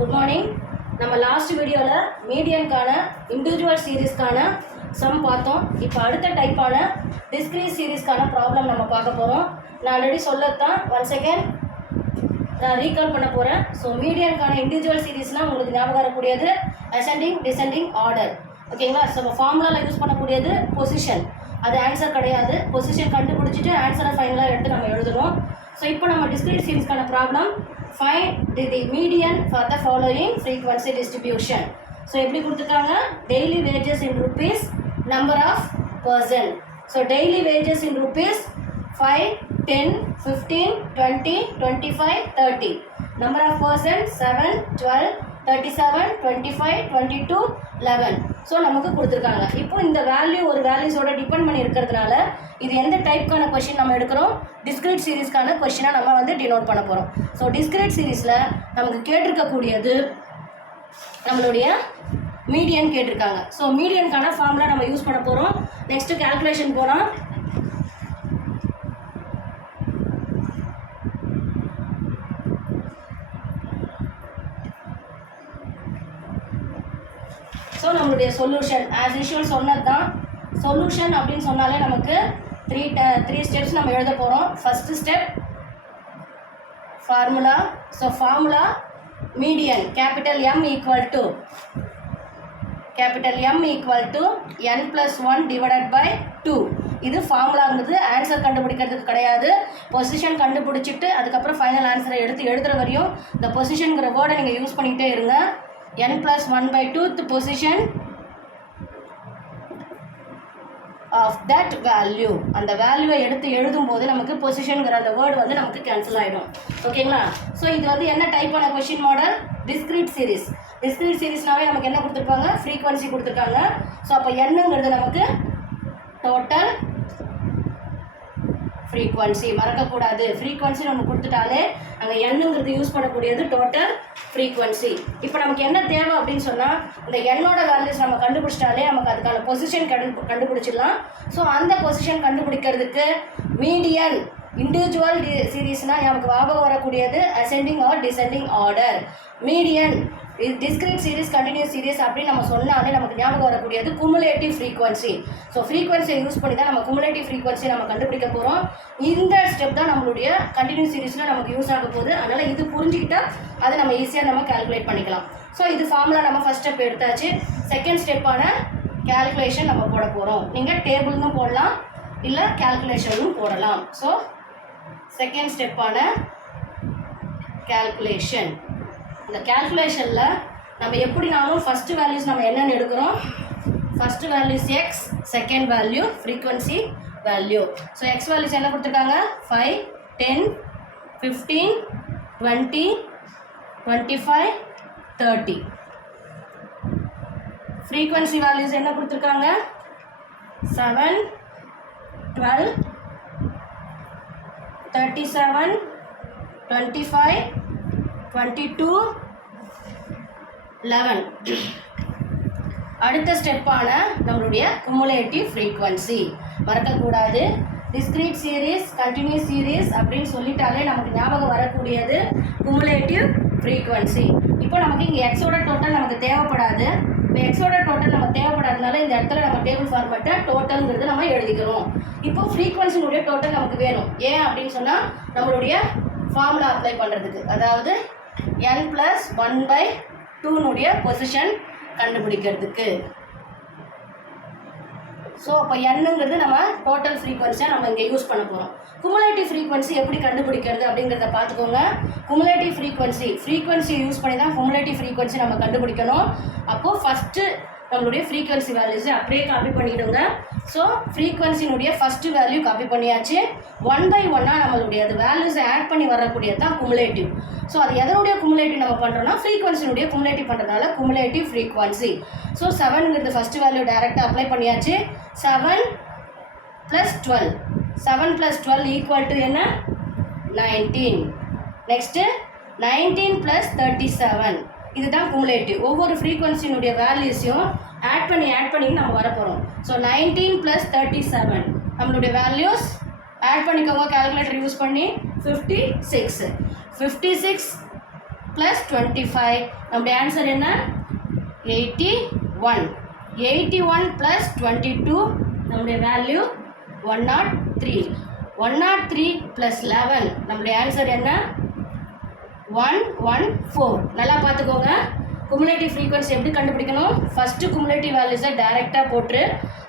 Good morning. நம்ம last வீடியோவில் மீடியனுக்கான individual சீரீஸ்க்கான some பார்த்தோம். இப்போ அடுத்த டைப்பான டிஸ்க்ரீட் சீரீஸ்க்கான ப்ராப்ளம் நம்ம பார்க்க போகிறோம். நான் ஆல்ரெடி சொல்லத்தான் ஒன் செகண்ட் நான் ரீகால் பண்ண போகிறேன். ஸோ மீடியனுக்கான இண்டிவிஜுவல் சீரீஸ்னால் உங்களுக்கு ஞாபகம் வரக்கூடியது அசெண்டிங் டிசெண்டிங் ஆர்டர். ஓகேங்களா? ஸோ ஃபார்முலாவில் யூஸ் பண்ணக்கூடியது பொசிஷன். அது ஆன்சர் கிடையாது. பொசிஷன் கண்டுபிடிச்சிட்டு ஆன்சரை ஃபைனலாக எடுத்து நம்ம எழுதணும். ஸோ இப்போ நம்ம டிஸ்க்ரீட் சீரீஸ்க்கான problem find the median for the following frequency distribution. So எப்படி கொடுத்துருக்காங்க? daily wages in rupees, number of person. So daily wages in rupees 5, 10, 15, 20, 25, 30. Number of person 7, 12, 37, 25, 22, 11. So நமக்கு கொடுத்துருக்காங்க. இப்போ இந்த வேல்யூ ஒரு வேல்யூஸோட டிபெண்ட் பண்ணி இருக்கிறதுனால இது எந்த டைப்க்கான கொஷின் நம்ம எடுக்கிறோம்? டிஸ்க்ரீட் சீரீஸ்க்கான கொஷினாக நம்ம வந்து டினோட் பண்ண போகிறோம். ஸோ டிஸ்க்ரீட் சீரீஸில் நமக்கு கேட்டிருக்கக்கூடியது நம்மளுடைய மீடியன் கேட்டிருக்காங்க. ஸோ மீடியனுக்கான ஃபார்முலா நம்ம யூஸ் பண்ண போகிறோம். நெக்ஸ்ட்டு கேல்குலேஷன் போகிறோம். ஸோ நம்மளுடைய சொல்யூஷன் ஆஸ் யூஷுவல் சொன்னது தான். சொல்யூஷன் அப்படின்னு சொன்னாலே நமக்கு த்ரீ ஸ்டெப்ஸ் நம்ம எழுத போகிறோம். First step formula. So formula median capital M equal to n+1 divided by 2. இது ஃபார்முலாங்கிறது ஆன்சர் கண்டுபிடிக்கிறதுக்கு கிடையாது. பொசிஷன் கண்டுபிடிச்சிட்டு அதுக்கப்புறம் ஃபைனல் ஆன்சரை எடுத்து எழுதுகிற வரையும் இந்த பொசிஷனுங்கிற வேர்டை நீங்கள் யூஸ் பண்ணிக்கிட்டே இருங்க. n+1/2th position of that value. அந்த வேல்யூவை எடுத்து எழுதும்போது நமக்கு பொசிஷனுங்கிற அந்த வேர்டு வந்து நமக்கு கேன்சல் ஆகிடும். ஓகேங்களா? ஸோ இது வந்து என்ன டைப்பான question model? Discrete series. Discrete சீரீஸ்னாவே நமக்கு என்ன கொடுத்துருப்பாங்க? ஃப்ரீக்வன்சி கொடுத்துருக்காங்க. ஸோ அப்போ என்னங்கிறது நமக்கு டோட்டல் ஃப்ரீக்வன்சி. மறக்கக்கூடாது, ஃப்ரீக்வன்சின்னு ஒன்று கொடுத்துட்டாலே அங்கே என்னங்கிறது யூஸ் பண்ணக்கூடியது டோட்டல் ஃப்ரீக்வன்சி. இப்போ நமக்கு என்ன தேவை அப்படின்னு சொன்னால் இந்த என்னோட வேல்யூஸ் நம்ம கண்டுபிடிச்சிட்டாலே நமக்கு அதுக்கான பொசிஷன் கண்டுபிடிச்சிடலாம். ஸோ அந்த பொசிஷன் கண்டுபிடிக்கிறதுக்கு மீடியன் இண்டிவிஜுவல் சீரீஸ்னால் நமக்கு ஞாபகம் வரக்கூடியது ascending or descending order. Median discrete series continuous series அப்படின்னு நம்ம சொன்னாலே நமக்கு ஞாபகம் வரக்கூடியது குமுலேட்டிவ் ஃப்ரீக்வன்சி. ஸோ ஃப்ரீக்வன்சியை யூஸ் பண்ணி தான் நம்ம குமுலேட்டிவ் ஃப்ரீக்வன்சி நம்ம கண்டுபிடிக்க போகிறோம். இந்த ஸ்டெப் தான் நம்மளுடைய கண்டினியூஸ் சீரீஸில் நமக்கு யூஸ் ஆக போகுது. அதனால் இது புரிஞ்சுக்கிட்டால் அதை நம்ம ஈஸியாக நம்ம கால்குலேட் பண்ணிக்கலாம். ஸோ இது ஃபார்முலா நம்ம ஃபஸ்ட் ஸ்டெப் எடுத்தாச்சு. செகண்ட் ஸ்டெப்பான கேல்குலேஷன் நம்ம போட போகிறோம். நீங்கள் டேபிள்னும் போடலாம் இல்லை கேல்குலேஷனும் போடலாம். ஸோ செகண்ட் ஸ்டெப்பான கேல்குலேஷன். இந்த கேல்குலேஷனில் நம்ம எப்படினாலும் ஃபஸ்ட்டு வேல்யூஸ் நம்ம என்னென்னு எடுக்கிறோம்? First values x, second value frequency value. So x values என்ன கொடுத்துருக்காங்க? 5, 10, 15, 20, 25, 30. ஃப்ரீக்வன்சி வேல்யூஸ் என்ன கொடுத்துருக்காங்க? 7, 12, 37, 25, 22, 11. அடுத்த ஸ்டெப்பான நம்மளுடைய குமுலேட்டிவ் ஃப்ரீக்வன்சி. மறக்கக்கூடாது, டிஸ்க்ரீட் சீரீஸ் கண்டினியூஸ் சீரீஸ் அப்படின்னு சொல்லிட்டாலே நமக்கு ஞாபகம் வரக்கூடியது குமுலேட்டிவ் ஃப்ரீக்வன்சி. இப்போ நமக்கு இங்கே எக்ஸோட டோட்டல் நமக்கு தேவைப்படாது. இப்போ எக்ஸோட டோட்டல் நம்ம தேவைப்படாதனால இந்த இடத்துல நம்ம டேபிள் ஃபார்மேட்டை டோட்டல்ங்கிறது நம்ம எழுதிக்கிறோம். இப்போ ஃப்ரீக்வன்சினுடைய டோட்டல் நமக்கு வேணும். ஏன் அப்படின்னு சொன்னால் நம்மளுடைய ஃபார்முலா அப்ளை பண்ணுறதுக்கு, அதாவது n+1/2 பொசிஷன் கண்டுபிடிக்கிறதுக்கு. ஸோ அப்போ என்னங்கிறது நம்ம டோட்டல் ஃப்ரீக்வன்சியாக நம்ம இங்கே யூஸ் பண்ண போகிறோம். குமுலேட்டிவ் ஃப்ரீக்வன்சி எப்படி கண்டுபிடிக்கிறது அப்படிங்கிறத பார்த்துக்கோங்க. குமுலேட்டிவ் ஃப்ரீக்வன்சி யூஸ் பண்ணி தான் குமுலேட்டிவ் ஃப்ரீக்வன்சி நம்ம கண்டுபிடிக்கணும். அப்போது ஃபஸ்ட்டு நம்மளுடைய ஃப்ரீக்வன்சி வேல்யூஸை அப்படியே காப்பி பண்ணிவிடுங்க. ஸோ ஃப்ரீக்வன்சினுடைய ஃபஸ்ட்டு வேல்யூ காப்பி பண்ணியாச்சு. 1/1 நம்மளுடைய அது வேல்யூஸை ஆட் பண்ணி வரக்கூடியது தான் குமுலேட்டிவ். ஸோ அது எதனுடைய குமுலேட்டிவ் நம்ம பண்ணுறோம்னா ஃப்ரீக்வன்சினுடைய குமுலேட்டிவ் பண்ணுறதுனால குமுலேட்டிவ் ஃப்ரீக்வன்சி. ஸோ 7ங்கிறது ஃபஸ்ட்டு வேல்யூ டைரெக்டாக அப்ளை பண்ணியாச்சு. 7 + 12, 7 + 12 ஈக்குவல் டு என்ன? 19. நெக்ஸ்ட்டு 19 + 37. இதுதான் குமுலேட்டிவ். ஒவ்வொரு ஃப்ரீக்வன்சியினுடைய வேல்யூஸையும் ஆட் பண்ணி நம்ம வர போகிறோம். ஸோ 19 + 37 நம்மளுடைய வேல்யூஸ் ஆட் பண்ணிக்கோங்க கால்குலேட்டர் யூஸ் பண்ணி. 56 56 ப்ளஸ் 25 நம்முடைய ஆன்சர் என்ன 81. 81 ப்ளஸ் 22 நம்முடைய வேல்யூ 103. 103 ப்ளஸ் 11 நம்முடைய ஆன்சர் என்ன 114. நல்லா பார்த்துக்கோங்க. குமுலேட்டிவ் ஃப்ரீக்வன்சி எப்படி கண்டுபிடிக்கணும்? ஃபஸ்ட்டு குமுலேட்டிவ் வேல்யூஸை டைரெக்டாக போட்டு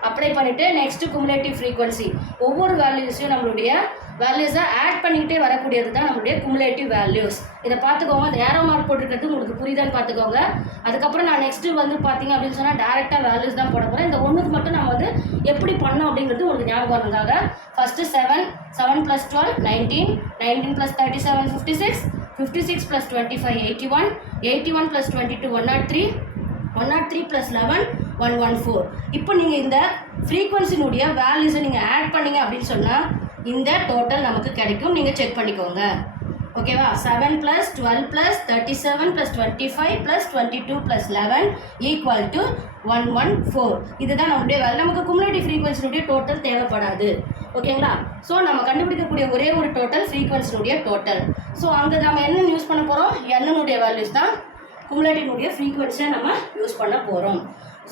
அப்ளை பண்ணிவிட்டு நெக்ஸ்ட்டு குமுலேட்டிவ் ஃப்ரீக்வன்சி ஒவ்வொரு வேல்யூஸையும் நம்மளுடைய வேல்யூஸை ஆட் பண்ணிக்கிட்டே வரக்கூடியது தான் நம்மளுடைய குமுலேட்டிவ் வேல்யூஸ். இதை பார்த்துக்கோங்க. அந்த ஏரோ மார்க் போட்டிருக்கிறது உங்களுக்கு புரியுதான்னு பார்த்துக்கோங்க. அதுக்கப்புறம் நான் நெக்ஸ்ட்டு வந்து பார்த்தீங்க அப்படின்னு சொன்னால் டேரெக்டாக வேல்யூஸ் தான் போட போகிறேன். இந்த ஒன்றுக்கு மட்டும் நம்ம வந்து எப்படி பண்ணோம் அப்படிங்கிறது உங்களுக்கு ஞாபகம் வரதுக்காக ஃபஸ்ட்டு 7 + 12 19 19 + 37 56 56 + 25 81 81 + 22 103 103 + 11 114. இப்போ நீங்கள் இந்த ஃப்ரீக்வன்சினுடைய வேல்யூஸை நீங்கள் ஆட் பண்ணீங்க அப்படின்னு சொன்னால் இந்த டோட்டல் நமக்கு கிடைக்கும். நீங்கள் செக் பண்ணிக்கோங்க. ஓகேவா? 7 + 12 + 37 + 25 + 22 + 11 = 114. இதுதான் நம்முடைய வேல்யூ. நமக்கு குமுலேட்டிவ் ஃப்ரீக்வன்சினுடைய டோட்டல் தேவைப்படாது. ஓகேங்களா? ஸோ நம்ம கண்டுபிடிக்கக்கூடிய ஒரே ஒரு டோட்டல் ஃப்ரீக்வன்சினுடைய டோட்டல். ஸோ அங்கே நம்ம என்ன யூஸ் பண்ண போகிறோம்? என்னுடைய வேல்யூஸ் தான் குமுலேட்டிவ்னுடைய ஃப்ரீக்வன்சியை நம்ம யூஸ் பண்ண போகிறோம்.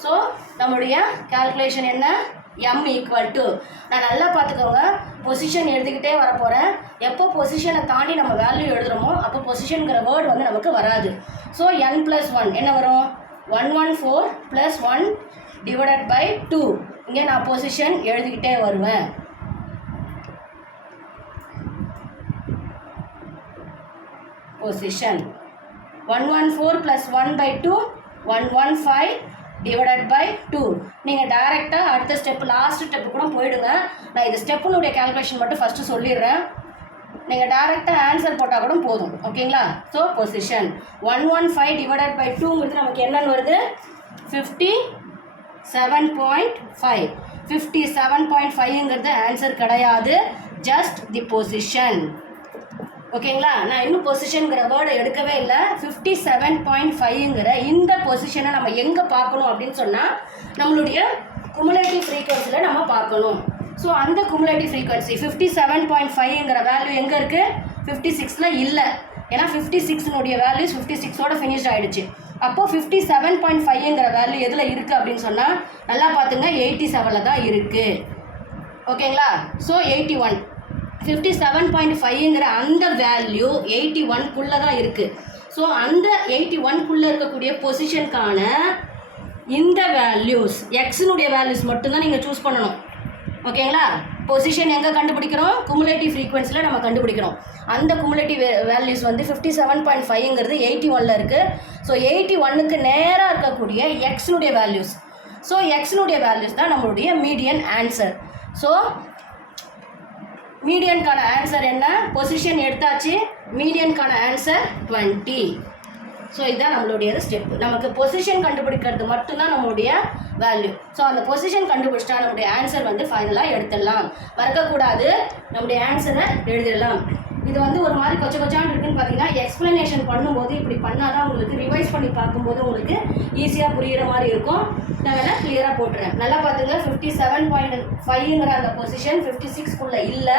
ஸோ நம்மளுடைய கால்குலேஷன் என்ன? m = நான் நல்லா பார்த்துக்கோங்க. பொசிஷன் எழுதிக்கிட்டே வர போகிறேன். எப்போ பொசிஷனை தாண்டி நம்ம வேல்யூ எழுதுகிறோமோ அப்போ பொசிஷனுங்கிற வேர்டு வந்து நமக்கு வராது. ஸோ n + 1 என்ன வரும்? 114 + 1 / 2. இங்கே நான் பொசிஷன் எழுதிக்கிட்டே வருவேன். பொசிஷன் 114 + 1/2 115 / 2. நீங்கள் டைரெக்டாக அடுத்த ஸ்டெப் லாஸ்ட் ஸ்டெப்பு கூட போயிடுங்க. நான் இந்த ஸ்டெப்புனுடைய கால்குலேஷன் மட்டும் ஃபஸ்ட்டு சொல்லிடுறேன். நீங்கள் டைரெக்டாக ஆன்சர் போட்டால் கூட போதும். ஓகேங்களா? ஸோ பொசிஷன் 115 / 2ங்கிறது நமக்கு என்னன்னு வருது? 57.5. 57.5ங்கிறது ஆன்சர் கிடையாது. Just the position. ஓகேங்களா? நான் இன்னும் பொசிஷனுங்கிற வேர்டை எடுக்கவே இல்லை. 57.5ங்கிற இந்த பொசிஷனை நம்ம எங்கே பார்க்கணும் அப்படின்னு சொன்னால் நம்மளுடைய குமுலேட்டிவ் ஃப்ரீக்வன்சியில் நம்ம பார்க்கணும். ஸோ அந்த குமுலேட்டிவ் ஃப்ரீக்வன்சி 57.5ங்கிற வேல்யூ எங்கே இருக்குது? 56ல் இல்லை. ஏன்னா 56னுடைய வேல்யூஸ் 56ஓட ஃபினிஷ் ஆகிடுச்சு. அப்போது 57.5ங்கிற வேல்யூ எதில் இருக்குது அப்படின்னு சொன்னால் நல்லா பார்த்துங்க 87ல் தான் இருக்குது. ஓகேங்களா? ஸோ 81 57.5ங்கிற அந்த வேல்யூ 81க்குள்ளே தான் இருக்குது. ஸோ அந்த 81க்குள்ளே இருக்கக்கூடிய பொசிஷனுக்கான இந்த வேல்யூஸ் எக்ஸினுடைய வேல்யூஸ் மட்டும்தான் நீங்கள் சூஸ் பண்ணணும். ஓகேங்களா? பொசிஷன் எங்கே கண்டுபிடிக்கிறோம்? குமுலேட்டிவ் ஃப்ரீக்வன்சியில் நம்ம கண்டுபிடிக்கிறோம். அந்த குமுலேட்டிவ் வேல்யூஸ் வந்து 57.5ங்கிறது 81ல் இருக்குது. ஸோ 81க்கு நேராக இருக்கக்கூடிய எக்ஸினுடைய வேல்யூஸ். ஸோ எக்ஸினுடைய வேல்யூஸ் தான் நம்மளுடைய மீடியன் ஆன்சர். ஸோ மீடியனுக்கான ஆன்சர் என்ன? பொசிஷன் எடுத்தாச்சு. மீடியனுக்கான ஆன்சர் 20. ஸோ இதுதான் நம்மளுடைய ஸ்டெப். நமக்கு பொசிஷன் கண்டுபிடிக்கிறது மட்டும்தான் நம்மளுடைய வேல்யூ. ஸோ அந்த பொசிஷன் கண்டுபிடிச்சிட்டா நம்மளுடைய ஆன்சர் வந்து ஃபைனலாக எடுத்துடலாம். மறக்கக்கூடாது, நம்முடைய ஆன்சரை எழுதிடலாம். இது வந்து ஒரு மாதிரி கொச்சான்னு இருக்குன்னு பார்த்தீங்கன்னா எக்ஸ்ப்ளனேஷன் பண்ணும்போது இப்படி பண்ணால் தான் உங்களுக்கு ரிவைஸ் பண்ணி பார்க்கும்போது உங்களுக்கு ஈஸியாக புரிகிற மாதிரி இருக்கும். நான் வேணால் கிளியராக போட்டுறேன். நல்லா பார்த்துங்க. 57.5ங்கிற அந்த பொசிஷன் 56க்குள்ளே இல்லை,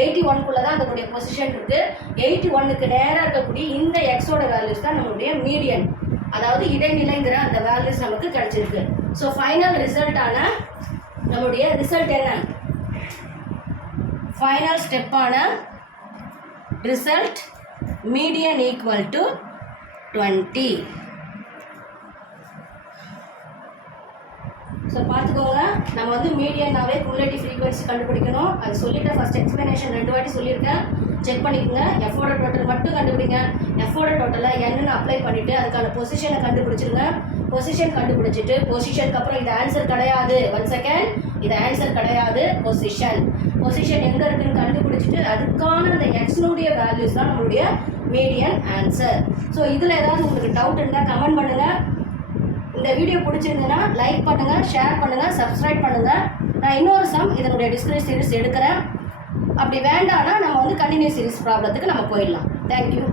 81க்குள்ளே தான் அதனுடைய பொசிஷன் இருக்குது. 81க்கு நேராக இருக்கக்கூடிய இந்த எக்ஸோட வேல்யூஸ் தான் நம்மளுடைய மீடியன், அதாவது இடைநிலைங்கிற அந்த வேல்யூஸ் நமக்கு கிடச்சிருக்கு. ஸோ ஃபைனல் ரிசல்ட்டான நம்மளுடைய ரிசல்ட் என்ன? ஃபைனல் ஸ்டெப்பான ரிசல்ட் மீடியன் = 20. ஸோ பார்த்துக்கோங்க. நம்ம வந்து மீடியனாவே குமுலேட்டிவ் ஃப்ரீக்வன்சி கண்டுபிடிக்கணும். அது சொல்லிவிட்டேன். ஃபஸ்ட் எக்ஸ்ப்ளனேஷன் 2 வாட்டி சொல்லியிருக்கேன். செக் பண்ணிக்கோங்க. எஃபோட டோட்டல் மட்டும் கண்டுபிடிங்க. எஃபோட டோட்டலை என்னன்னு அப்ளை பண்ணிவிட்டு அதுக்கான பொசிஷனை கண்டுபிடிச்சிருங்க. பொசிஷன் கண்டுபிடிச்சிட்டு பொசிஷனுக்கு அப்புறம் இது ஆன்சர் கிடையாது. 1 செகண்ட். இது ஆன்சர் கிடையாது. பொசிஷன் எங்கே இருக்குன்னு கண்டுபிடிச்சிட்டு அதுக்கான அந்த எக்ஸ்னுடைய வேல்யூஸ் தான் நம்மளுடைய மீடியன் ஆன்சர். ஸோ இதில் ஏதாவது உங்களுக்கு டவுட் இருந்தால் கமெண்ட் பண்ணுங்கள். இந்த வீடியோ பிடிச்சிருந்ததுன்னா லைக் பண்ணுங்கள், ஷேர் பண்ணுங்கள், சப்ஸ்கிரைப் பண்ணுங்கள். நான் இன்னொரு சம் இதனுடைய டிஸ்கிரிப்ஷன் சீரிஸ் எடுக்கிறேன். அப்படி வேண்டாம்னா நம்ம வந்து கண்டினியூஸ் சீரிஸ் ப்ராப்ளத்துக்கு நம்ம போயிடலாம். தேங்க்யூ.